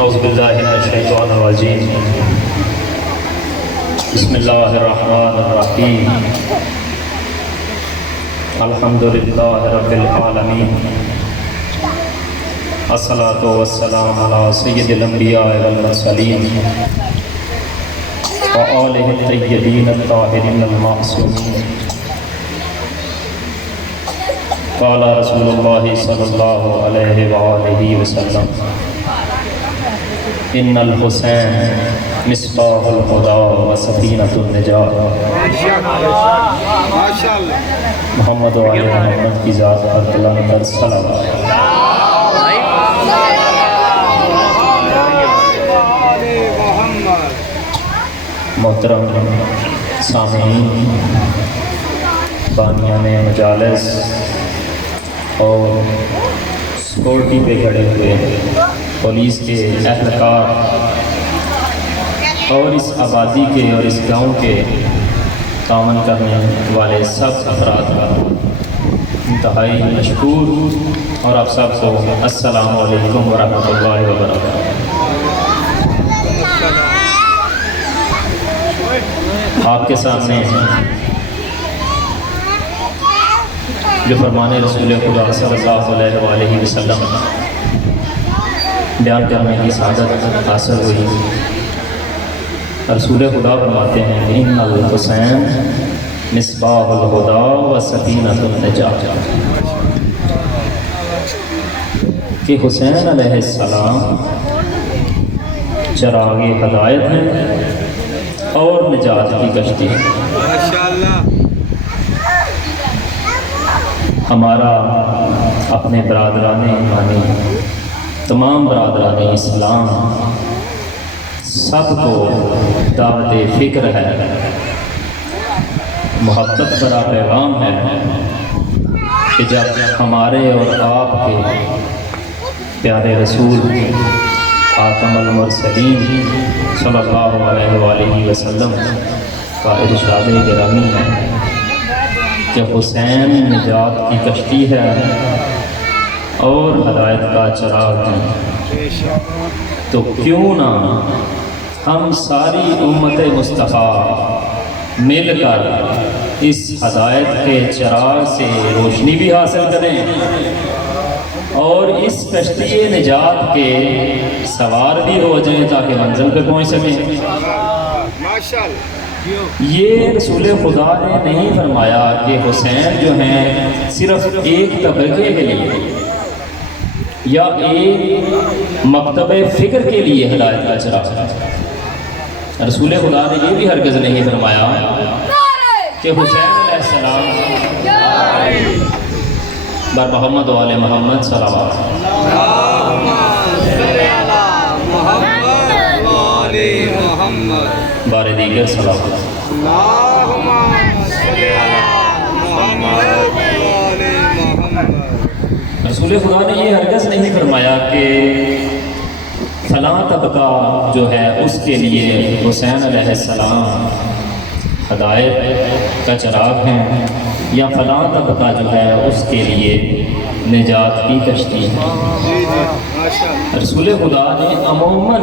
اعوذ باللہ من الشیطان الرجیم بسم اللہ الرحمن الرحیم الحمدللہ رب العالمین الصلاۃ والسلام علی سید الانبیاء والمرسلین وآلہ الطیبین الطاہرین المعصومین قال رسول اللہ صلی اللہ علیہ وآلہ وسلم ان الحسین مصباح الہدی و سفینۃ النجات۔ محمد و آل محمد کی ذات پر تلاوت کر صلوات۔ محترم سامعین، بانیان مجالس اور سیکورٹی پہ کھڑے ہوئے پولیس کے اہلکار اور اس آبادی کے اور اس گاؤں کے تعاون کرنے والے سب افراد کا انتہائی مشکور، اور آپ سب کو السلام علیکم ورحمۃ اللہ وبرکاتہ۔ آپ کے سامنے جو فرمان رسول خدا صلی اللہ علیہ وآلہ وسلم بیان کرنے کی سعادت حاصل ہوئی۔ رسول خدا فرماتے ہیں کہ ان الحسین مصباح الہدی و سفینۃ النجات، کہ حسین علیہ السلام چراغ ہدایت ہیں اور نجات کی کشتی ہے۔ ہمارا اپنے برادران ایمانی، تمام برادران اسلام سب کو دعوت فکر ہے، محبت بڑا پیغام ہے کہ جب ہمارے اور آپ کے پیارے رسول خاتم المرسلین صلی اللہ علیہ وآلہ وسلم کا ارشاد گرامی ہے کہ حسین نجات کی کشتی ہے اور ہدایت کا چراغ ہے، تو کیوں نہ ہم ساری امت مصطفیٰ مل کر اس ہدایت کے چراغ سے روشنی بھی حاصل کریں اور اس کشتی نجات کے سوار بھی ہو جائیں تاکہ منزل پہ پہنچ سکیں۔ یہ رسول خدا نے نہیں فرمایا کہ حسین جو ہیں صرف ایک طبقے کے لیے یا ایک مکتب فکر کے لیے ہدایت کا چراغ ہے۔ رسول خدا نے یہ بھی ہرگز نہیں فرمایا کہ حسین علیہ السلام بر محمد و آل محمد صلوات۔ بار دیگر صلوات۔ رسول خدا نے یہ ہرگز نہیں فرمایا کہ فلاں طبقہ جو ہے اس کے لیے حسین علیہ السلام ہدایت کا چراغ ہیں یا فلاں طبقہ جو ہے اس کے لیے نجات کی کشتی ہے۔ رسول خدا نے عموماً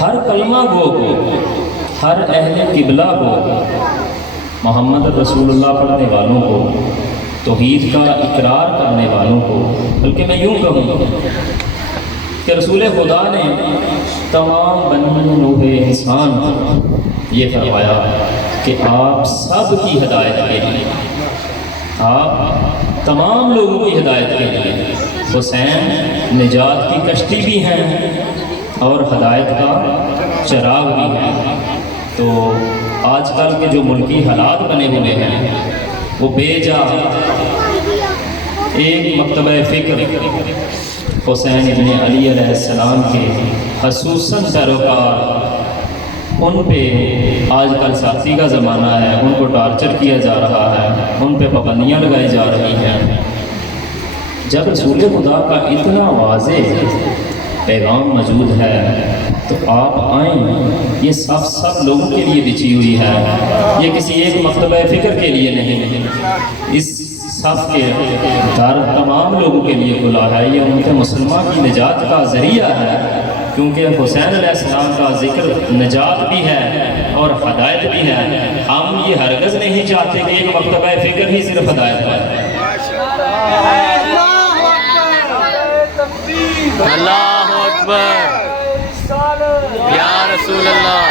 ہر کلمہ گو کو، ہر اہل قبلہ کو، محمد رسول اللہ پڑھنے والوں کو، توحید کا اقرار کرنے والوں کو، بلکہ میں یوں کہوں کہ رسول خدا نے تمام بنی نوح انسان کو یہ فرمایا کہ آپ سب کی ہدایت کے لیے، آپ تمام لوگوں کی ہدایت کے لیے حسین نجات کی کشتی بھی ہیں اور ہدایت کا چراغ بھی ہے۔ تو آج کل کے جو ملکی حالات بنے ہوئے ہیں وہ بے جا ایک مکتبہ فکر حسین ابن علی علیہ السلام کے خصوصاً پیروکار، ان پہ آج کل سختی کا زمانہ ہے، ان کو ٹارچر کیا جا رہا ہے، ان پہ پابندیاں لگائی جا رہی ہیں۔ جب رسول خدا کا اتنا واضح پیغام موجود ہے تو آپ آئیں، یہ سب لوگوں کے لیے بچھی ہوئی ہے، یہ کسی ایک مکتبہ فکر کے لیے نہیں، اس صف کے در تمام لوگوں کے لیے کھلا ہے، یہ امت مسلمہ کی نجات کا ذریعہ ہے۔ کیونکہ حسین علیہ السلام کا ذکر نجات بھی ہے اور ہدایت بھی ہے۔ ہم یہ ہرگز نہیں چاہتے کہ ایک مکتبہ فکر ہی صرف ہدایت کا ہے۔ اللہ اکبر، یا رسول اللہ،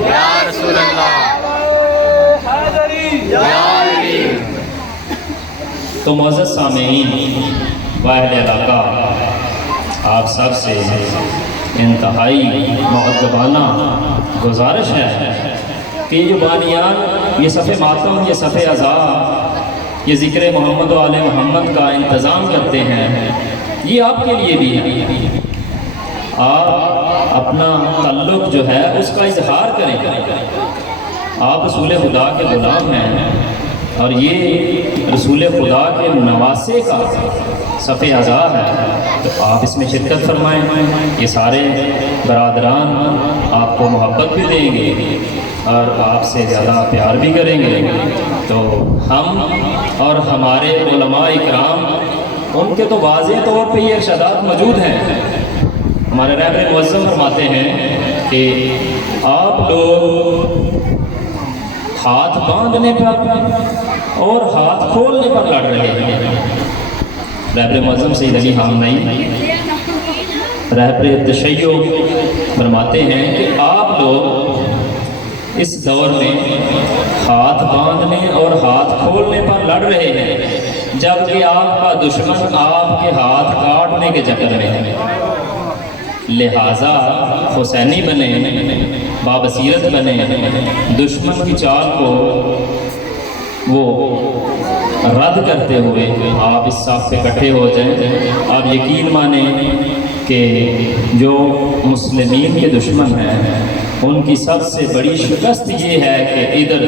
یا رسول اللہ، یا علی۔ تو معزز سامعین و اہل علاقہ، آپ سب سے انتہائی مؤدبانہ گزارش ہے کہ یہ جو بانیان یہ صفِ ماتم، یہ صفِ عزا، یہ ذکر محمد و آل محمد کا انتظام کرتے ہیں، یہ آپ کے لیے بھی ہے۔ آپ اپنا تعلق جو ہے اس کا اظہار کریں۔ آپ رسول خدا کے غلام ہیں اور یہ رسول خدا کے نواسے کا صفِ عزا ہے، تو آپ اس میں شرکت فرمائیں۔ یہ سارے برادران آپ کو محبت بھی دیں گے اور آپ سے زیادہ پیار بھی کریں گے۔ تو ہم اور ہمارے علماء اکرام، ان کے تو واضح طور پہ یہ ارشادات موجود ہیں۔ ہمارے رہبر معظم فرماتے ہیں کہ آپ لوگ ہاتھ باندھنے پر اور ہاتھ کھولنے پر لڑ رہے ہیں۔ رہبر معظم سید علی خامنئی رہبر تشیع فرماتے ہیں کہ آپ لوگ اس دور میں ہاتھ باندھنے اور ہاتھ کھولنے پر لڑ رہے ہیں، جبکہ آپ کا دشمن آپ کے ہاتھ کاٹنے کے چکر میں ہے۔ لہٰذا حسینی بنے، بابصیرت بنے، دشمن کی چال کو وہ رد کرتے ہوئے آپ اس صف پہ اکٹھے ہو جائیں۔ آپ یقین مانیں کہ جو مسلمین کے دشمن ہیں ان کی سب سے بڑی شکست یہ ہے کہ ادھر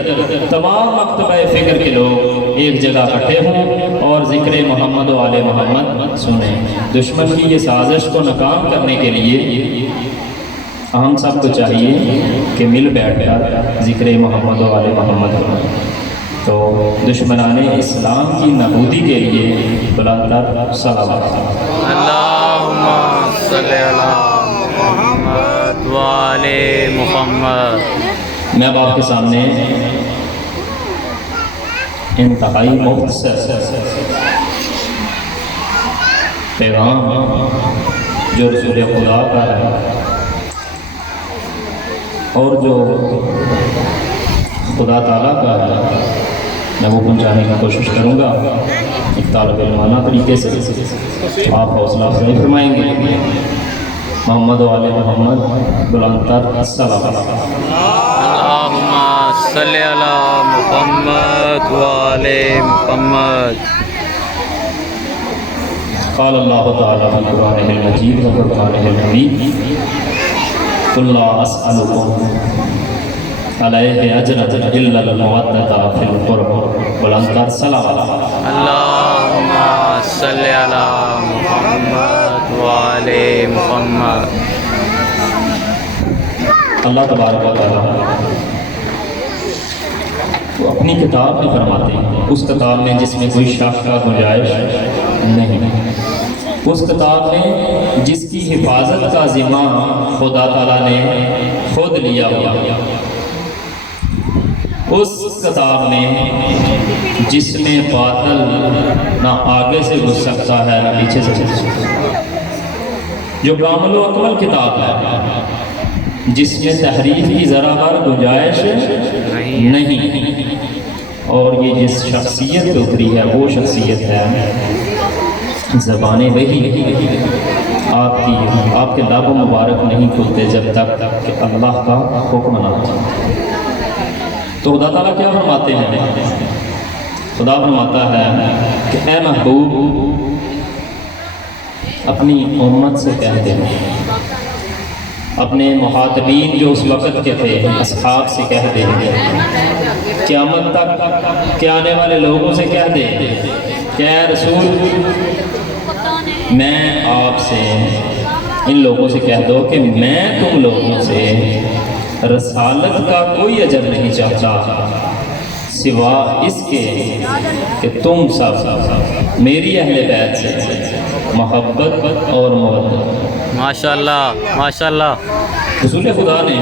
تمام مکتبہ فکر کے لوگ ایک جگہ اکٹھے ہوں اور ذکر محمد و آل محمد سنیں۔ دشمن کی یہ سازش کو ناکام کرنے کے لیے ہم سب کو چاہیے کہ مل بیٹھ کر ذکر محمد و آل محمد کریں۔ تو دشمنان اسلام کی نابودی کے لیے بلند تر صلوات۔ اللہم صلی علی محمد و آل محمد۔ میں اب آپ کے سامنے انتہائی مختصر پیغام جو رسول خدا کا ہے اور جو خدا تعالیٰ کا ہے، میں وہ پہنچانے کی کوشش کروں گا ایک طالب علمانہ طریقے سے۔ آپ حوصلہ افزائی فرمائیں گے۔ محمد و آل محمد بلند تر صلوات۔ اللہم صلی علی محمد و آل محمد۔ قال اللہ تعالیٰ فی قرآنہ المجید و فرقانہ الحمید قل لا اسألکم علیہ اجرا الا المودۃ فی القربى بلند تر صلوات۔ اللہم صلی علی محمد و آل محمد۔ اللہ تبارک و تعالیٰ وہ اپنی کتاب میں فرماتے ہیں، اس کتاب میں جس میں کوئی شک کا گنجائش نہیں، اس کتاب میں جس کی حفاظت کا ذمہ خدا تعالیٰ نے خود لیا ہوا، اس کتاب میں جس میں باطل نہ آگے سے گھس سکتا ہے نہ پیچھے سے گھس سکتا ہے، جو کامل و اکمل کتاب ہے، جس میں تحریف کی ذرا بھر گنجائش نہیں، اور یہ جس شخصیت پہ اتری ہے وہ شخصیت ہے زبان وحی۔ آپ کے لب مبارک نہیں کھلتے جب تک کہ اللہ کا حکم نہ ہو۔ تو خدا تعالیٰ کیا فرماتے ہیں؟ خدا فرماتا ہے کہ اے محبوب اپنی امت سے کہہ دے، اپنے مخاطبین جو اس وقت کے تھے اصحاب سے کہہ دے، قیامت تک کے آنے والے لوگوں سے کہہ دے کہ اے رسول میں آپ سے، ان لوگوں سے کہہ دو کہ میں تم لوگوں سے رسالت کا کوئی اجر نہیں چاہتا، سوا اس کے کہ تم سب میری اہل بیت سے محبت اور مودت۔ ماشاءاللہ ماشاءاللہ۔ رسول خدا نے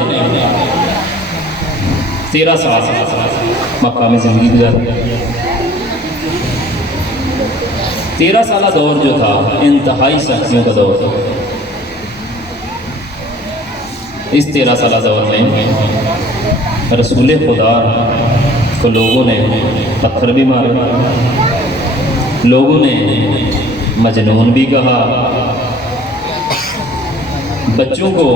13 سال مکہ میں زندگی گزاری۔ 13 سالہ دور جو تھا انتہائی سختیوں کا دور تھا۔ اس 13 سالہ دور میں رسول خدا کو لوگوں نے پتھر بھی مارے، لوگوں نے مجنون بھی کہا، بچوں کو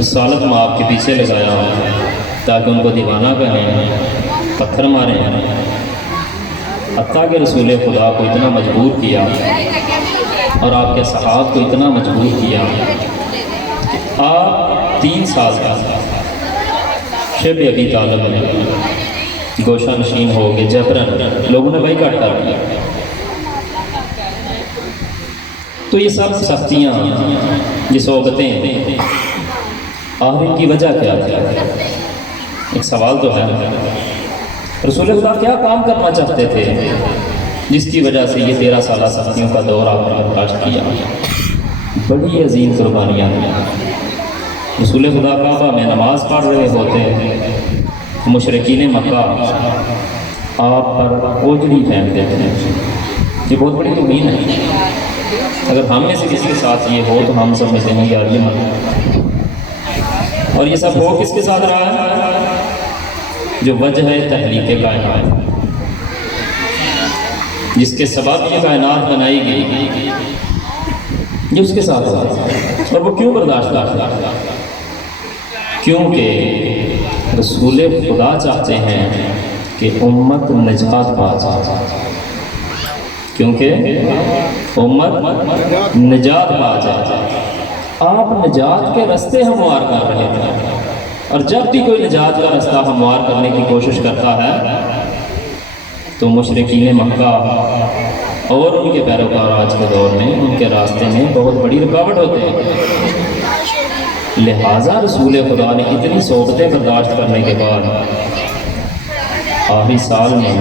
رسالت مآب کے پیچھے لگایا تاکہ ان کو دیوانہ کہیں، پتھر ماریں، حتیٰ کہ رسول خدا کو اتنا مجبور کیا اور آپ کے صحابہ کو اتنا مجبور کیا کہ آپ 3 سال کا شب ابی طالب میں گوشہ نشین ہو گئے جبرن، لوگوں نے بائیکاٹ کر دیا۔ تو یہ سب سختیاں، یہ صحبتیں، آخر ان کی وجہ کیا تھی؟ ایک سوال تو ہے، رسول خدا کیا کام کرنا چاہتے تھے جس کی وجہ سے یہ 13 سالہ سختیوں کا دور آپ نے برداشت کیا؟ بڑی عظیم قربانیاں ہیں۔ رسول خدا کعبہ میں نماز پڑھ رہے ہوتے، مشرکین مکہ آپ پر اوجڑی پھینکتے تھے۔ یہ بہت بڑی توہین ہے۔ اگر ہم میں سے کسی کے ساتھ یہ ہو تو ہم سب میں سے نہیں یار یہ مت۔ اور یہ سب ہو کس کے ساتھ رہا ہے؟ جو وجہ ہے تخلیق کائنات، جس کے سبب یہ کائنات بنائی گئی، یہ اس کے ساتھ ہوا۔ اور وہ کیوں برداشت کرتا؟ کیونکہ رسول خدا چاہتے ہیں کہ امت نجات پا جائے، کیونکہ امت نجات پا جائے۔ آپ نجات کے رستے ہموار کر رہے تھے، اور جب بھی کوئی نجات کا رستہ ہموار کرنے کی کوشش کرتا ہے تو مشرکین مکہ اور ان کے پیروکار آج کے دور میں ان کے راستے میں بہت بڑی رکاوٹ ہوتے ہیں۔ لہٰذا رسول خدا نے اتنی صحبتیں برداشت کرنے کے بعد آخری سال میں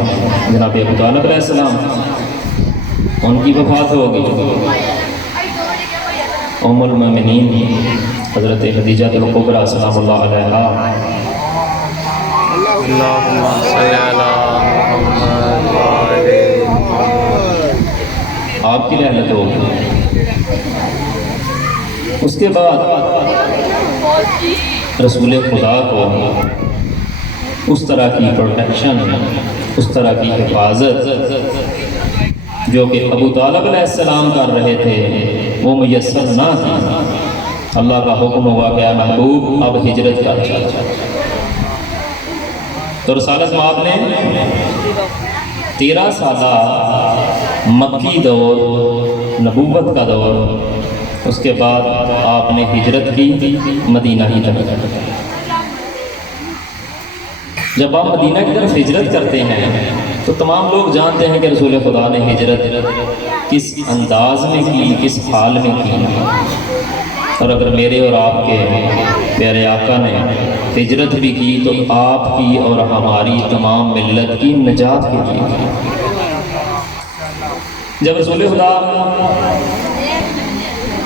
جناب ابو طالب علیہ السلام ان کی وفات ہو گئی۔ ام المومنین حضرت خدیجہ الکبریٰ سلام اللہ علیہا، اللہم صلی علی محمد وآل محمد، آپ کی رحمت ہو گئی۔ اس کے بعد رسول خدا کو اس طرح کی پروٹیکشن، اس طرح کی حفاظت جو کہ ابو طالب علیہ السلام کر رہے تھے وہ میسر نہ تھی۔ اللہ کا حکم ہوا کہ اے محبوب اب ہجرت کر چلا۔ تو رسالت مآب نے 13 سالہ مکی دور، نبوت کا دور، اس کے بعد آپ نے ہجرت کی مدینہ ہی طرف۔ جب آپ مدینہ کی طرف ہجرت کرتے ہیں تو تمام لوگ جانتے ہیں کہ رسول خدا نے ہجرت کس انداز میں کی، کس حال میں کی۔ اور اگر میرے اور آپ کے پیارے آقا نے ہجرت بھی کی تو آپ کی اور ہماری تمام ملت کی نجات کے لیے۔ جب رسول خدا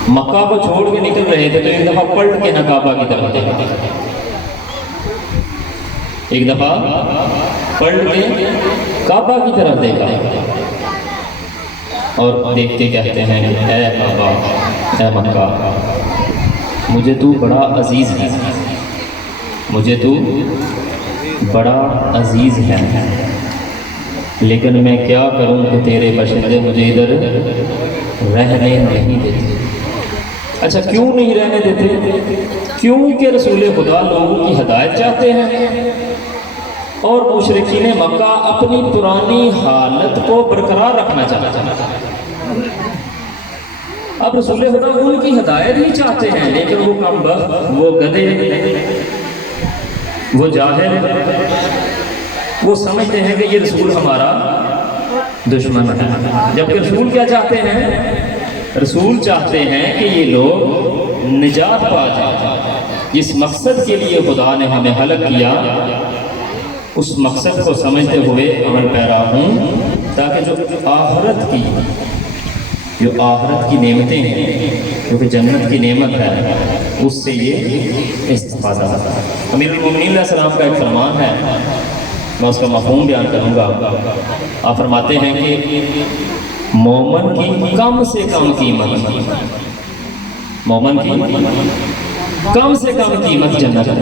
مکہ کو چھوڑ کے نکل رہے تھے تو ایک دفعہ پلٹ کے کعبہ کی طرف دیکھا، ایک دفعہ پلٹ کے کعبہ کی طرف دیکھا اور دیکھ کے کہتے ہیں اے کعبہ، اے مکہ، مجھے تو بڑا عزیز ہے، مجھے تو بڑا عزیز ہے، لیکن میں کیا کروں کہ تیرے بشندے مجھے ادھر رہنے نہیں دیتے۔ اچھا کیوں نہیں رہنے دیتے؟ کیونکہ رسول خدا لوگوں کی ہدایت چاہتے ہیں اور مشرکین مکہ اپنی پرانی حالت کو برقرار رکھنا چاہتے ہیں۔ اب رسول خدا ان کی ہدایت ہی چاہتے ہیں، لیکن وہ کم بخت، وہ گدھے، وہ جاہل، وہ سمجھتے ہیں کہ یہ رسول ہمارا دشمن ہے۔ جبکہ رسول کیا چاہتے ہیں؟ رسول چاہتے ہیں کہ یہ لوگ نجات پا جائیں۔ جس مقصد کے لیے خدا نے ہمیں خلق کیا اس مقصد کو سمجھتے ہوئے عمل پیرا ہوں، تاکہ جو آخرت کی نعمتیں ہیں، جو کہ جنت کی نعمت ہے، اس سے یہ استفادہ ہوتا ہے۔ امیر المومنین علیہ السلام کا ایک فرمان ہے، میں اس کا مفہوم بیان کروں گا۔ آپ فرماتے ہیں کہ مومن کی کم سے کم قیمت، مومن کی کم سے کم قیمت جنت ہے۔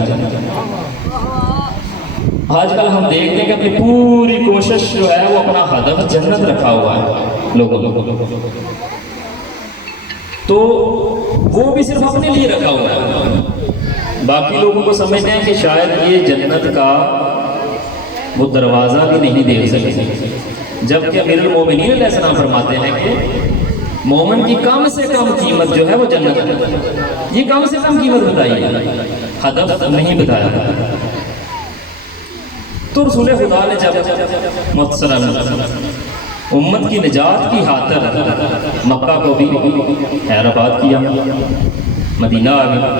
آج کل ہم دیکھتے ہیں کہ اپنی پوری کوشش جو ہے وہ اپنا ہدف جنت رکھا ہوا ہے لوگوں کو، تو وہ بھی صرف اپنے لیے رکھا ہوا ہے، باقی لوگوں کو سمجھتے ہیں کہ شاید یہ جنت کا وہ دروازہ بھی نہیں دیکھ سکتے، جبکہ امیر المومنین علیہ السلام فرماتے ہیں کہ مومن کی کم سے کم قیمت جو ہے وہ جنت ہے۔ یہ کم سے کم قیمت بتائی ہے، ہدف نہیں بتایا۔ تو رسول خدا نے جب مثلاً امت کی نجات کی خاطر مکہ کو بھی خیر آباد کیا، مدینہ آ گیا۔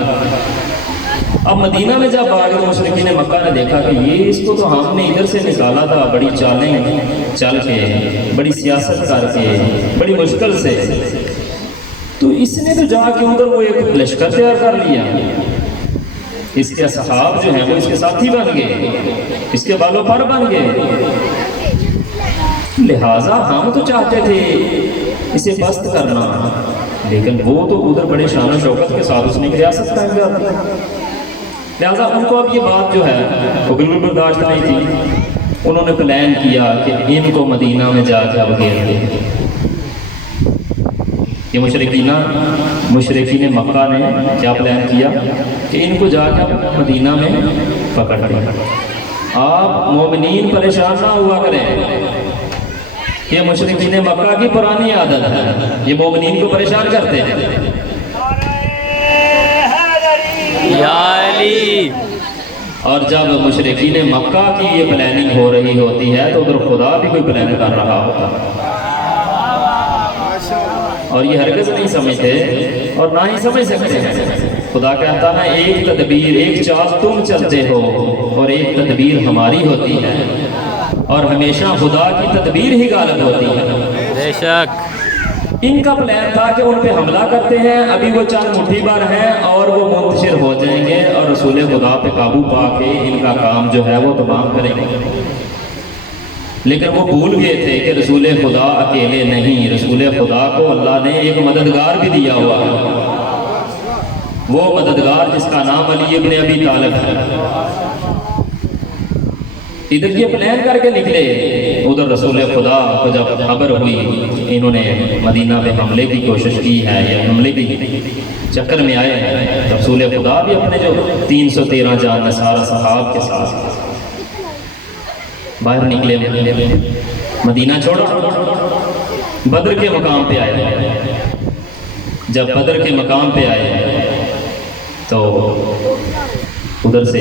اب مدینہ میں جب آگے مشرکین مکہ نے دیکھا کہ یہ اس کو تو ہم نے ادھر سے نکالا تھا، بڑی چالیں چل کے، بڑی سیاست کر کے، بڑی مشکل سے، تو اس نے تو جا کے ادھر وہ ایک لشکر تیار کر لیا، اس کے اصحاب جو ہیں وہ اس کے ساتھی بن گئے، اس کے بالوں پر بن گئے، لہٰذا ہم تو چاہتے تھے اسے پست کرنا، لیکن وہ تو ادھر بڑے شان و شوکت کے ساتھ اس نے ایک ریاست قائم کر دی، لہٰذا ان کو اب یہ بات جو ہے وہ بالکل برداشت نہیں تھی۔ انہوں نے پلان کیا کہ ان کو مدینہ میں جا کے اب گھیر دیں۔ یہ مشرکین مکہ نے کیا پلان کیا کہ ان کو جا کے مدینہ میں پکڑ دیں۔ آپ مومنین پریشان نہ ہوا کریں، یہ مشرکین مکہ کی پرانی عادت ہے، یہ مومنین کو پریشان کرتے ہیں۔ یا علی، اور جب مشرکین مکہ کی یہ پلاننگ ہو رہی ہوتی ہے تو ادھر خدا بھی کوئی پلان کر رہا ہوتا، اور یہ ہرگز نہیں سمجھتے اور نہ ہی سمجھ سکتے ہیں۔ خدا کہتا ہے ایک تدبیر، ایک چال تم چلتے ہو اور ایک تدبیر ہماری ہوتی ہے، اور ہمیشہ خدا کی تدبیر ہی غالب ہوتی ہے۔ بے شک ان کا پلان تھا کہ ان پہ حملہ کرتے ہیں، ابھی وہ چند مٹھی بھر ہیں اور وہ منتشر ہو جائیں گے اور رسول خدا پہ قابو پا کے ان کا کام جو ہے وہ تمام کریں گے۔ لیکن وہ بھول گئے تھے کہ رسول خدا اکیلے نہیں، رسول خدا کو اللہ نے ایک مددگار بھی دیا ہوا ہے، وہ مددگار جس کا نام علی ابن ابی طالب ہے۔ ادھر یہ پلان کر کے نکلے، ادھر رسول خدا کو جب خبر ہوئی انہوں نے مدینہ میں حملے کی کوشش کی ہے یا حملے کی چکر میں آئے ہیں، تو رسول خدا بھی اپنے جو 313 جان نصارہ صحاب کے ساتھ باہر نکلے، مدینہ چھوڑا، بدر کے مقام پہ آئے۔ جب بدر کے مقام پہ آئے تو ادھر سے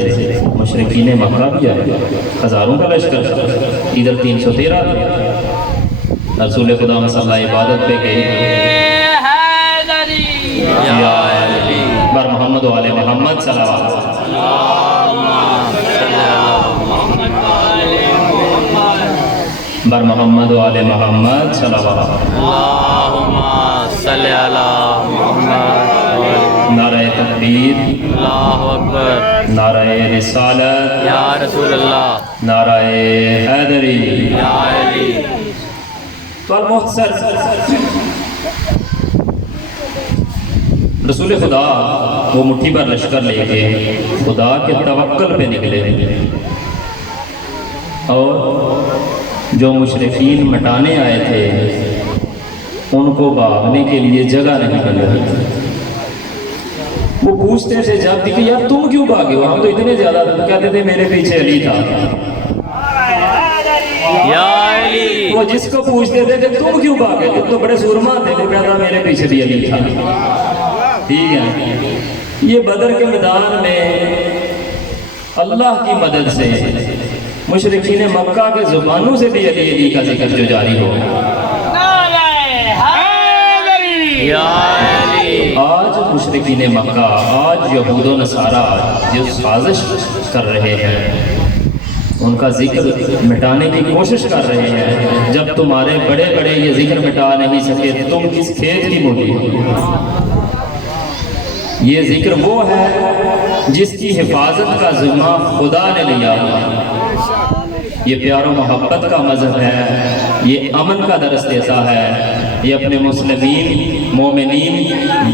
مشرکین مکہ بھی آئے، ہزاروں کا لشکر، ادھر 313 تھے۔ رسول خدا مصلی عبادت پہ گئے، یا علی بر محمد و آل محمد صلوات، بر محمد و آل محمد صلوات، اللہم صلی علی محمد، نعرہ تکبیر، اللہ اکبر، نعرہ رسالت، یا رسول اللہ، نعرہ حیدری، یا علی۔ تو المختصر رسول خدا وہ مٹھی پر لشکر لے کے خدا کے توکل پہ نکلے، اور جو مشرکین مٹانے آئے تھے ان کو بھاگنے کے لیے جگہ نہیں مل رہی تھی۔ وہ پوچھتے تھے جب کہ یار تم کیوں بھاگے ہو، ہم تو اتنے زیادہ تھے، کہتے تھے میرے پیچھے علی تھا۔ یا علی، وہ جس کو پوچھتے تھے کہ تم کیوں بھاگے، تم تو بڑے سورما تھے، وہ کہتا میرے پیچھے بھی علی تھا۔ ٹھیک ہے، یہ بدر کے میدان میں اللہ کی مدد سے مشرکین مکہ کے زبانوں سے بھی علی علی کا ذکر جو جاری ہو، یا علی۔ آج مشرکین مکہ، آج یہود و نصارہ جو سازش کر رہے ہیں ان کا ذکر مٹانے کی کوشش کر رہے ہیں. جب تمہارے بڑے بڑے یہ ذکر مٹا نہیں سکے تم کس کھیت کی مولی ہو. یہ ذکر وہ ہے جس کی حفاظت کا ذمہ خدا نے لیا. یہ پیار و محبت کا مذہب ہے, یہ امن کا درس دیتا ہے, یہ اپنے مسلمین مومنین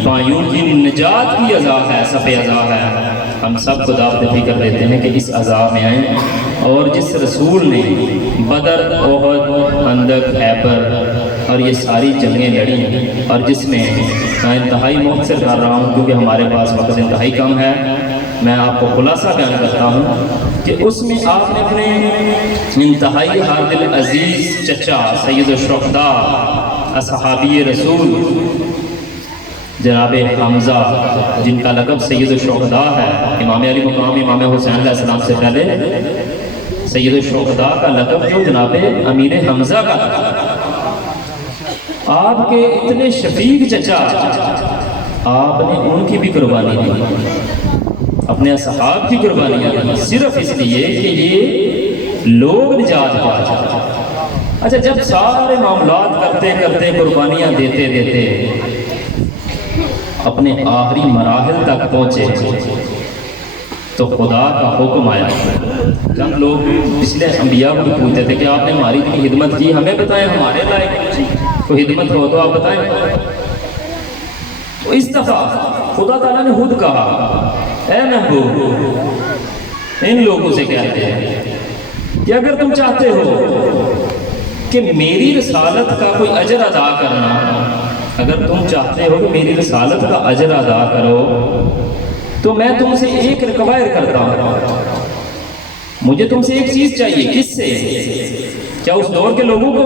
بھائیوں کی نجات کی عزا ہے, صف عزا ہے. ہم سب کو دعوت فکر دیتے ہیں کہ اس عزا میں آئیں, اور جس رسول نے بدر, احد, خندق, خیبر اور یہ ساری جنگیں لڑی, اور جس میں انتہائی مختصر کر رہا ہوں کیونکہ ہمارے پاس وقت انتہائی کم ہے, میں آپ کو خلاصہ بیان کرتا ہوں کہ اس میں آپ نے اپنے انتہائی حاضر عزیز چچا سید الشہداء اصحابی رسول جناب حمزہ, جن کا لقب سید الشہداء ہے, امام علی مقام امام حسین علیہ السلام سے پہلے سید الشہداء کا لقب جو جناب امیر حمزہ کا تھا. آپ کے اتنے شفیق چچا, آپ نے ان کی بھی قربانی دی, اپنے اصحاب کی قربانیاں دی, صرف اس لیے کہ یہ لوگ نجات پا جائیں. اچھا, جب سارے معاملات کرتے کرتے قربانیاں دیتے دیتے اپنے آخری مراحل تک پہنچے تو خدا کا حکم آیا. جب لوگ پچھلے انبیاء کو پوچھتے تھے کہ آپ نے ہماری اتنی خدمت کی, ہمیں بتائیں, ہمارے لائق کوئی خدمت ہو تو آپ بتائیں. تو اس دفعہ خدا تعالیٰ نے خود کہا, اے محبوب ان لوگوں سے کہتے ہیں کہ اگر تم چاہتے ہو کہ میری رسالت کا کوئی اجر ادا کرنا, اگر تم چاہتے ہو کہ میری رسالت کا اجر ادا کرو تو میں تم سے ایک ریکوائر کرتا ہوں. مجھے تم سے ایک چیز چاہیے. کس سے؟ کیا اس دور کے لوگوں کو؟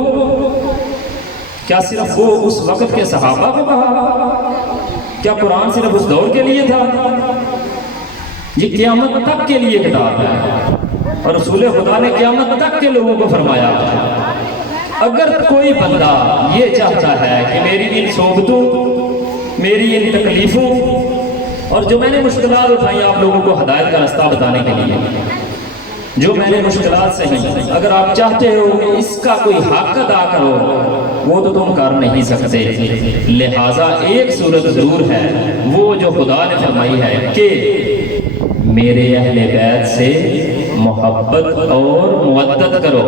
کیا صرف وہ اس وقت کے صحابہ کو کہا؟ کیا قرآن صرف اس دور کے لیے تھا؟ یہ قیامت تک کے لیے کتاب ہے, اور رسول خدا نے قیامت تک کے لوگوں کو فرمایا اگر کوئی بندہ یہ چاہتا ہے کہ میری ان صحبتوں, میری ان تکلیفوں اور جو میں نے مشکلات اٹھائی آپ لوگوں کو ہدایت کا راستہ بتانے کے لیے, جو میں نے مشکلات سہی, اگر آپ چاہتے ہو کہ اس کا کوئی حق ادا کرو, وہ تو تم کر نہیں سکتے. لہٰذا ایک صورت ضرور ہے, وہ جو خدا نے فرمائی ہے کہ میرے اہل بیت سے محبت اور مودت کرو.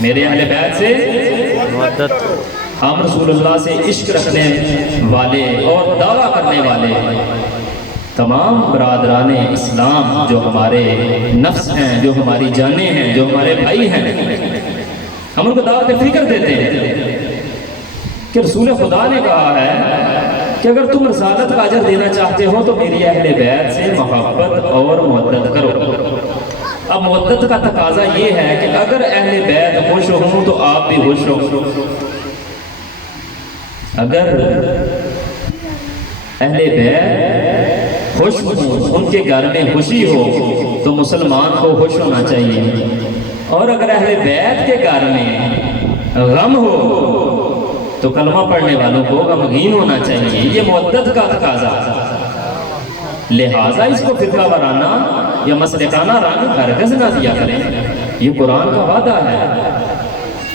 میرے اہل بیت سے مودت, ہم رسول اللہ سے عشق رکھنے والے اور دعویٰ کرنے والے تمام برادران اسلام جو ہمارے نفس ہیں, جو ہماری جانیں ہیں, جو ہمارے بھائی ہیں, ہم ان کو دعوت فکر دیتے ہیں کہ رسول خدا نے کہا ہے کہ اگر تم رسالت کا اجر دینا چاہتے ہو تو میری اہل بیت سے محبت اور مودت کرو. اب مودت کا تقاضا یہ ہے کہ اگر اہل بیت خوش ہوں تو آپ بھی خوش ہو. اگر اہل بیت خوش ہوں, ان کے گھر میں خوشی ہو تو مسلمان کو خوش ہونا چاہیے, اور اگر اہل بیت کے گھر میں غم ہو تو کلمہ پڑھنے والوں کو غمگین ہونا چاہیے. یہ مودت کا تقاضا. لہٰذا اس کو فرقہ وارانہ یا مسلکانہ رنگ ہرگز نہ دیا کریں. یہ قرآن کا وعدہ ہے.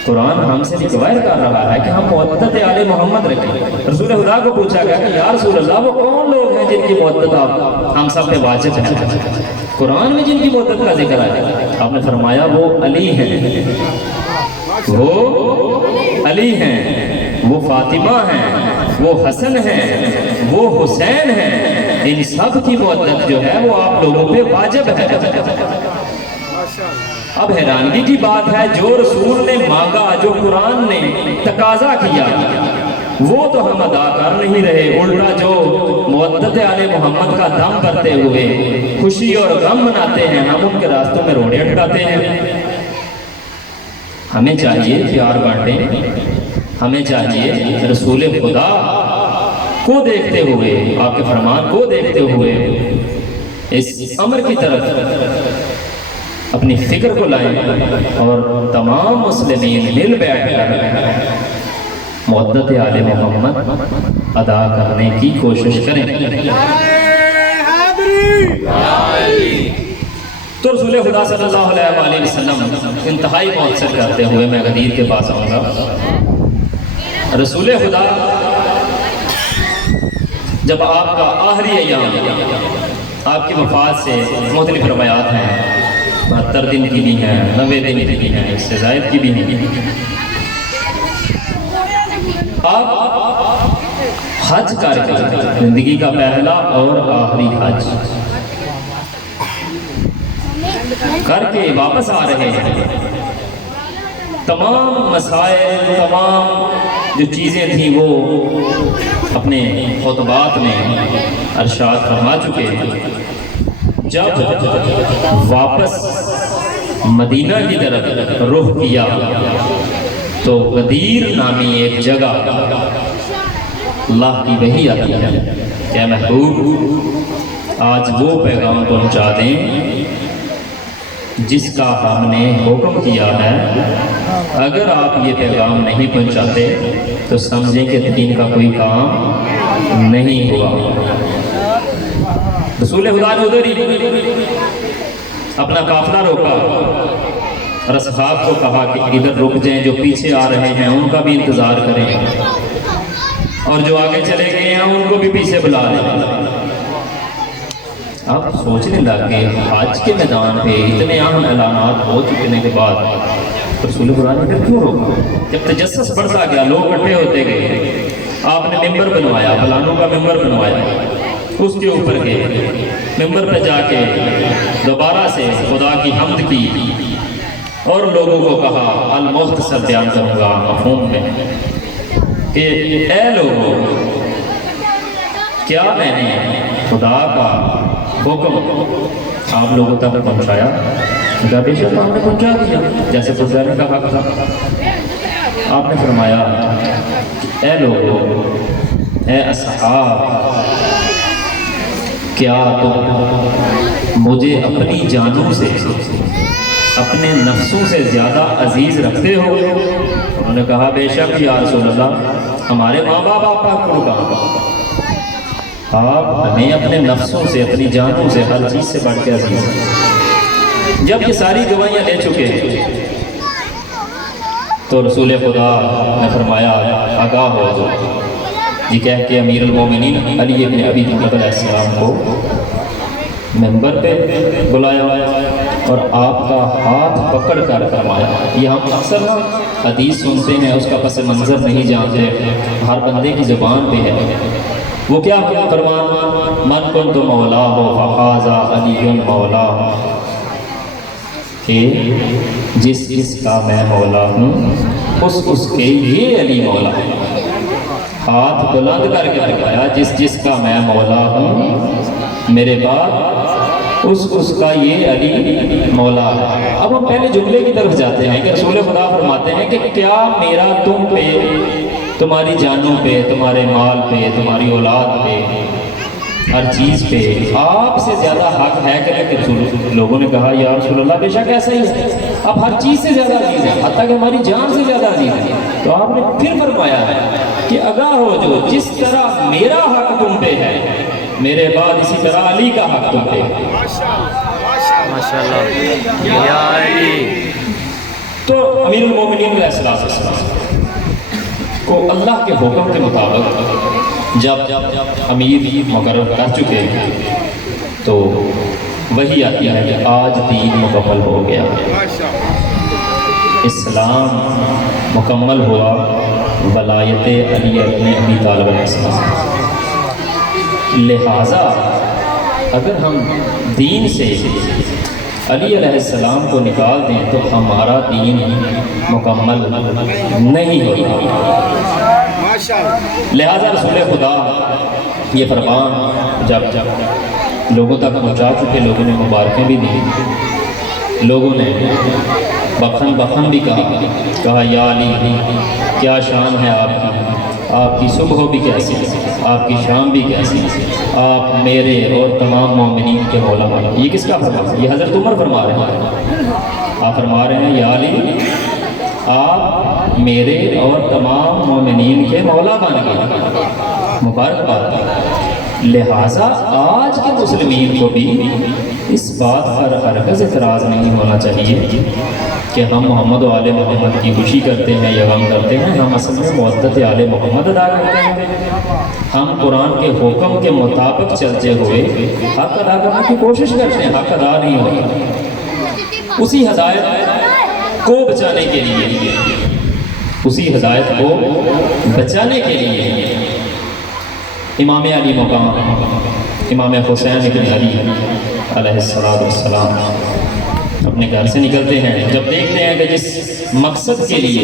قرآن ہم سے ریکوائر کر رہا ہے کہ ہم مودت آل محمد رکھیں. رسول خدا کو پوچھا گیا کہ یا رسول اللہ وہ کون لوگ ہیں جن کی مودت ہم سب پہ واجب ہے؟ قرآن میں جن کی مودت کا ذکر ہے آپ نے فرمایا وہ علی ہیں, وہ علی ہیں, وہ فاطمہ ہیں, وہ حسن ہیں, وہ حسین ہیں. ان سب کی مودت جو ہے وہ آپ لوگوں پہ واجب ہے. اب حیرانگی کی بات ہے, جو رسول نے مانگا, جو قرآن نے تقاضا کیا, وہ تو ہم ادا کر نہیں رہے. الٹا جو مودت آل محمد کا دم کرتے ہوئے خوشی اور غم مناتے ہیں, ہم ان کے راستوں میں روڑے اٹکاتے ہیں. ہمیں چاہیے پیار بانٹیں, ہمیں چاہیے رسول خدا کو دیکھتے ہوئے, آپ کے فرمان کو دیکھتے ہوئے اس امر کی طرف اپنی فکر کو لائیں اور تمام مسلمین مل بیٹھ کر مودت آل محمد ادا کرنے کی کوشش کریں. تو رسول خدا صلی اللہ علیہ وآلہ وسلم انتہائی مؤثر کرتے ہوئے میں غدیر کے پاس آؤں گا۔ رسول خدا جب آپ کا آخری ایام آپ کی وفات سے مختلف روایات ہیں، 72 دن کی بھی ہیں، 90 دن کی بھی ہیں، اس سے زائد کی بھی ہیں، آپ حج کر کے زندگی کا پہلا اور آخری حج کر کے واپس آ رہے ہیں۔ تمام مسائل، تمام جو چیزیں تھیں وہ اپنے خطبات میں ارشاد فرما چکے ہیں۔ جب واپس مدینہ کی طرف رخ کیا تو غدیر نامی ایک جگہ اللہ کی وحی آتی ہے کہ محبوب آج وہ پیغام پہنچا دیں جس کا ہم نے حکم کیا ہے، اگر آپ یہ پیغام نہیں پہنچاتے تو سمجھیں کہ دین کا کوئی کام نہیں ہوا۔ رسول خدا نے ادھر ہی اپنا قافلہ روکا اور اصحاب کو کہا کہ ادھر رک جائیں، جو پیچھے آ رہے ہیں ان کا بھی انتظار کریں اور جو آگے چلے گئے ہیں ان کو بھی پیچھے بلا لیں۔ آپ سوچنے لگے حج کے میدان پہ اتنے اہم اعلانات ہو چکنے کے بعد رسول خدا نے پھر کیوں روکا؟ جب تجسس بڑھتا گیا، لوگ اکٹھے ہوتے گئے، آپ نے ممبر بنوایا، فلانوں کا ممبر بنوایا، اس کے اوپر گئے، ممبر پہ جا کے دوبارہ سے خدا کی حمد کی اور لوگوں کو کہا، المختصر بیان کروں گا مفہوم میں، کہ اے لوگوں، کیا میں نے خدا کا حکم آپ لوگوں تک پہنچایا؟ خدا بے شک ہم نے پہنچا دیا جیسے خدا نے کہا تھا۔ آپ نے فرمایا، اے لوگوں، اے اصحاب، کیا تم مجھے اپنی جانوں سے، اپنے نفسوں سے زیادہ عزیز رکھتے ہو؟ انہوں نے کہا، بے شک یا رسول اللہ، ہمارے ماں باپ آپ کا کیوں کہا؟ آپ ہمیں اپنے نفسوں سے، اپنی جانوں سے، ہر چیز سے بڑھ کے عزیز ہیں۔ جب یہ ساری گواہیاں لے چکے تو رسول خدا نے فرمایا، آگاہ ہو جاؤ، یہ کہہ کے امیر المومنین علی ابن ابی طالب علیہ السلام کو منبر پہ بلایا اور آپ کا ہاتھ پکڑ کر فرمایا۔ یہ ہم اکثر نا حدیث سنتے ہیں، اس کا پس منظر نہیں جانتے، ہر بندے کی زبان پہ ہے۔ وہ کیا فرمان، من کنت مولا ہو فہذا علی مولا، کہ جس کا میں مولا ہوں اس کے یہ علی مولا ہے۔ ہاتھ بلند کر کے دکھایا، جس کا میں مولا ہوں میرے بعد اس کا یہ علی مولا ہے۔ اب ہم پہلے جملے کی طرف جاتے ہیں کہ رسول خدا فرماتے ہیں کہ کیا میرا تم پہ، تمہاری جانوں پہ، تمہارے مال پہ، تمہاری اولاد پہ، ہر چیز پہ آپ سے زیادہ حق ہے کہ رسول؟ لوگوں نے کہا، یا رسول اللہ بے شک ایسا ہی ہے، آپ ہر چیز سے زیادہ عزیز ہیں، حتیٰ کہ ہماری جان سے زیادہ عزیز ہیں۔ تو آپ نے پھر فرمایا ہے کہ آگاہ ہو جو، جس طرح میرا حق تم پہ ہے، میرے بعد اسی طرح علی کا حق تم پہ ہے۔ ماشاءاللہ یا علی۔ تو امیر المومنین علیہ السلام کو اللہ کے حکم کے مطابق جب امیر مقرر کر چکے تو وہی آتی ہے کہ آج دین مکمل ہو گیا، اسلام مکمل ہوا، ولایت علی ابن ابی طالب علیہ السلام۔ لہٰذا اگر ہم دین سے علی علیہ السلام کو نکال دیں تو ہمارا دین مکمل نہیں ہوگا۔ لہٰذا رسول خدا یہ فرمان جب لوگوں تک پہنچا چکے، لوگوں نے مبارکیں بھی دی، لوگوں نے بخن بھی کہا یا علی کیا شان ہے آپ کی صبح بھی کیسی، آپ کی شام بھی کیسی، آپ میرے اور تمام مومنین کے مولا بن۔ یہ کس کا فرمان؟ یہ حضرت عمر فرما رہے ہیں۔ آپ فرما رہے ہیں، یا علی آپ میرے اور تمام مومنین کے مولا بن گئے، مبارکباد۔ لہٰذا آج کے مسلمین کو بھی اس بات پر ہرگز اعتراض نہیں ہونا چاہیے کہ ہم محمد و آل محمد کی خوشی کرتے ہیں یا غم کرتے ہیں. ہم اصل میں مودت آل محمد ادا کرتے ہیں. ہم قرآن کے حکم کے مطابق چلتے ہوئے حق ادا کرنے کی کوشش کرتے ہیں. حق ادا نہیں ہوتا. اسی ہدایت کو بچانے کے لیے بچانے کے لیے امام علی مقام امام حسین ابن علی علیہ السلام اپنے گھر سے نکلتے ہیں. جب دیکھتے ہیں کہ جس مقصد کے لیے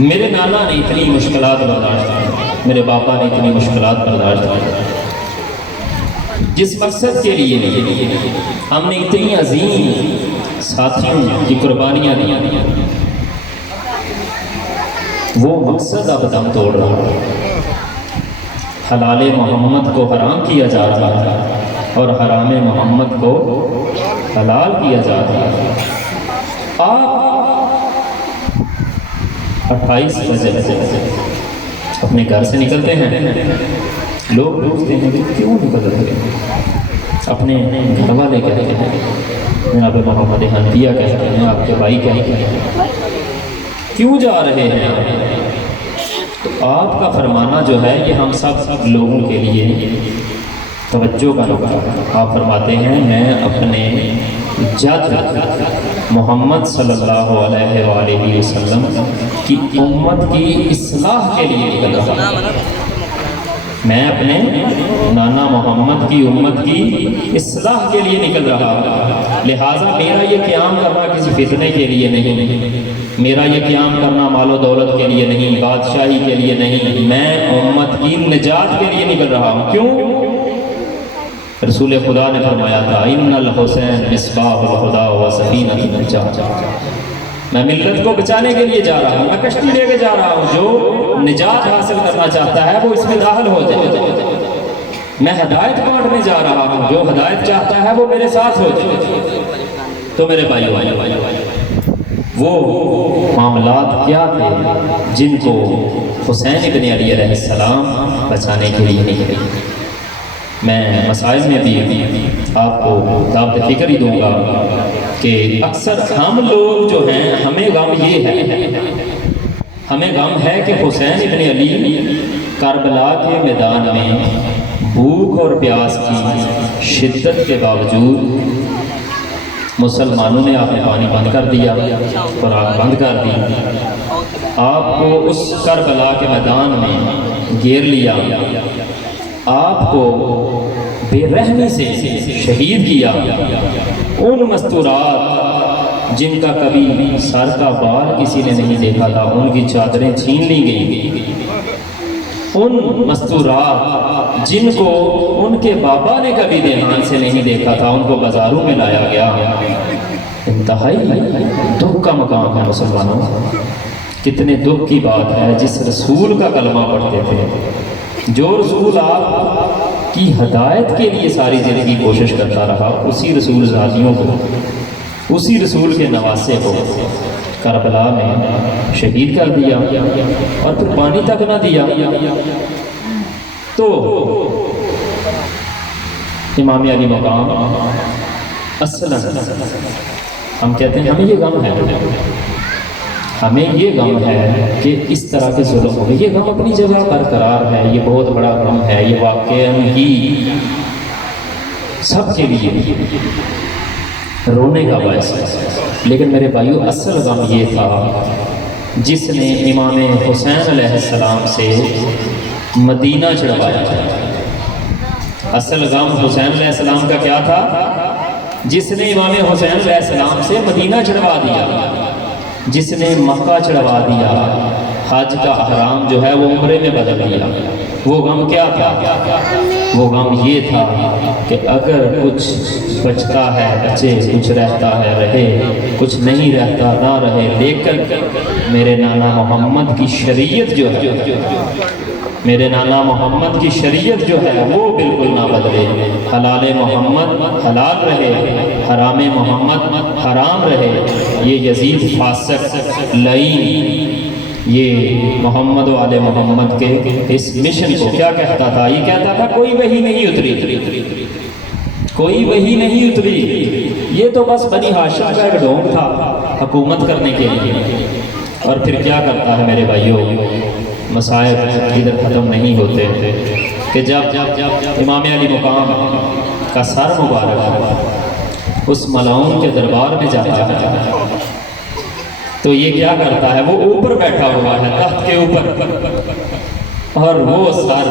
میرے نانا نے اتنی مشکلات برداشت کی، میرے باپا نے اتنی مشکلات برداشت کی، جس مقصد کے لیے ہم نے اتنی عظیم ساتھیوں کی قربانیاں دی، وہ مقصد اب دم توڑ رہا ہے. حلال محمد کو حرام کیا جا رہا ہے اور حرام محمد کو حلال کیا جا رہا ہے. آپ 28 بجے اپنے گھر سے نکلتے ہیں. لوگ پوچھتے ہیں کہ کیوں نکل رہے ہیں؟ اپنے گھر والے کہتے ہیں، جناب محمد حنفیہ کہتے ہیں، آپ کے بھائی کہتے ہیں، کیوں جا رہے ہیں؟ تو آپ کا فرمانا جو ہے یہ ہم سب لوگوں کے لیے توجہ کا نقطہ ہے. آپ فرماتے ہیں میں اپنے جد محمد صلی اللہ علیہ وآلہ وسلم کی امت کی اصلاح کے لیے نکل رہا ہوں. میں اپنے نانا محمد کی امت کی اصلاح کے لیے نکل رہا ہوں. لہٰذا میرا یہ قیام کرنا کسی فتنے کے لیے نہیں، میرا یہ قیام کرنا مال و دولت کے لیے نہیں، بادشاہی کے لیے نہیں، میں امت کی نجات کے لیے نکل رہا ہوں. کیوں؟ رسول خدا نے فرمایا تھا ان الحسین مصباح الہدی و سفینۃ النجات. میں ملت کو بچانے کے لیے جا رہا ہوں، میں کشتی لے کے جا رہا ہوں. جو نجات حاصل کرنا چاہتا ہے وہ اس میں داخل ہو جائے. میں ہدایت بانٹنے جا رہا ہوں، جو ہدایت چاہتا ہے وہ میرے ساتھ ہو جائے. تو میرے بھائیو، وہ معاملات کیا تھے جن کو حسین ابن علی علیہ السلام بچانے کے لیے نکلے؟ میں مسائل میں بھی آپ کو دعوت فکر ہی دوں گا کہ اکثر ہم لوگ جو ہیں ہمیں غم یہ ہے، ہمیں غم ہے کہ حسین ابن علی کربلا کے میدان میں بھوک اور پیاس کی شدت کے باوجود مسلمانوں نے آپ نے پانی بند کر دیا، خوراک بند کر دی، آپ کو اس کربلا کے میدان میں گھیر لیا، آپ کو بے رحمی سے شہید کیا. ان مستورات جن کا کبھی سر کا بال کسی نے نہیں دیکھا تھا ان کی چادریں چھین لی گئی. ان مستورات جن کو ان کے بابا نے کبھی دھیان سے نہیں دیکھا تھا ان کو بازاروں میں لایا گیا. انتہائی دکھ کا مقام ہے مسلمانوں. کتنے دکھ کی بات ہے جس رسول کا کلمہ پڑھتے تھے، جو رسول آپ کی ہدایت کے لیے ساری زندگی کوشش کرتا رہا، اسی رسول ذاتیوں کو، اسی رسول کے نواسے کو کربلا میں شہید کر دیا اور پھر پانی تک نہ دیا. تو امام علی مقام اصلا ہم کہتے ہیں ہمیں یہ غم ہے، ہمیں یہ غم ہے کہ اس طرح کے ظلم ہو گئے. یہ غم اپنی جگہ برقرار ہے، یہ بہت بڑا غم ہے، یہ واقعہ ہی سب کے لیے رونے کا باعث ہے. لیکن میرے بھائیو اصل غم یہ تھا جس نے امام حسین علیہ السلام سے مدینہ چڑھوایا. اصل غم حسین علیہ السلام کا کیا تھا؟ جس نے امام حسین علیہ السلام سے مدینہ چڑھوا دیا، جس نے مکہ چڑھوا دیا، حج کا احرام جو ہے وہ عمرے میں بدل دیا. وہ غم کیا تھا؟ وہ غم یہ تھا کہ اگر کچھ بچتا ہے بچے، کچھ رہتا ہے رہے، کچھ نہیں رہتا نہ رہے، لیکن میرے نانا محمد کی شریعت جو ہے، میرے نانا محمد کی شریعت جو ہے وہ بالکل نہ بدلے. حلال محمد حلال رہے، حرام محمد حرام رہے. یہ یزید فاسق لعین یہ محمد و آل محمد کے اس مشن کو کیا کہتا تھا؟ یہ کہتا تھا کوئی وحی نہیں اتری، کوئی وحی نہیں اتری، یہ تو بس بنی ہاشم کا ایک ڈھونگ تھا حکومت کرنے کے لیے۔ اور پھر کیا کرتا ہے میرے بھائیوں، مصائب ادھر ختم نہیں ہوتے کہ جب امام علی مقام کا سر مبارک اس ملعون کے دربار میں جاتا ہے تو یہ کیا کرتا ہے، وہ اوپر بیٹھا ہوا ہے تخت کے اوپر، اور وہ سر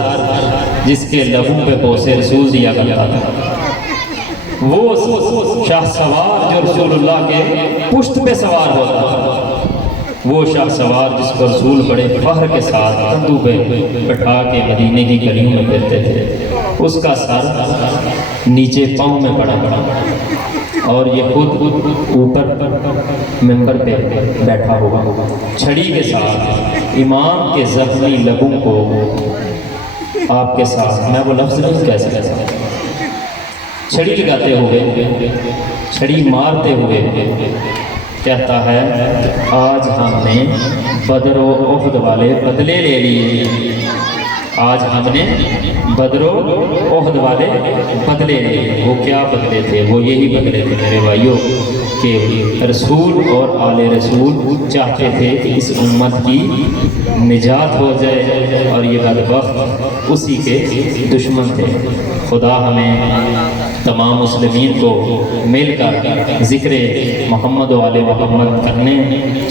جس کے لبوں پہ بوسے رسول دیا کرتا تھا، وہ شاہ سوار جو رسول اللہ کے پشت پہ سوار ہوتا تھا، وہ شاہ سوار جس کو رسول بڑے فخر کے ساتھ کندھوں پہ بٹھا کے مدینے کی گلیوں میں پھرتے تھے، اس کا سر نیچے پاؤں میں پڑا اور یہ خود اوپر منبر پہ بیٹھا ہوا چھڑی کے ساتھ امام کے زخمی لبوں کو آپ کے ساتھ، میں وہ لفظ نہیں کہہ سکتا، چھڑی لگاتے ہوئے، چھڑی مارتے ہوئے کہتا ہے، آج ہم نے بدر و احد والے بدلے لے لیے، آج ہم نے بدر و احد والے بدلے لے لیے۔ وہ کیا بدلے تھے؟ وہ یہی بدلے تھے میرے بھائیوں کہ رسول اور آل رسول چاہتے تھے کہ اس امت کی نجات ہو جائے، اور یہ بدبخت اسی کے دشمن تھے۔ خدا ہمیں تمام مسلمین کو مل کر ذکر محمد و آل محمد کرنے،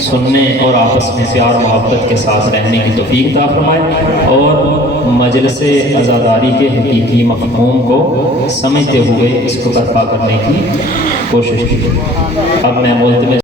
سننے اور آپس میں پیار محبت کے ساتھ رہنے کی توفیق عطا فرمائے، اور مجلس عزاداری کے حقیقی مفہوم کو سمجھتے ہوئے اس کو برپا کرنے کی کوشش کی۔ اب میں ملتمس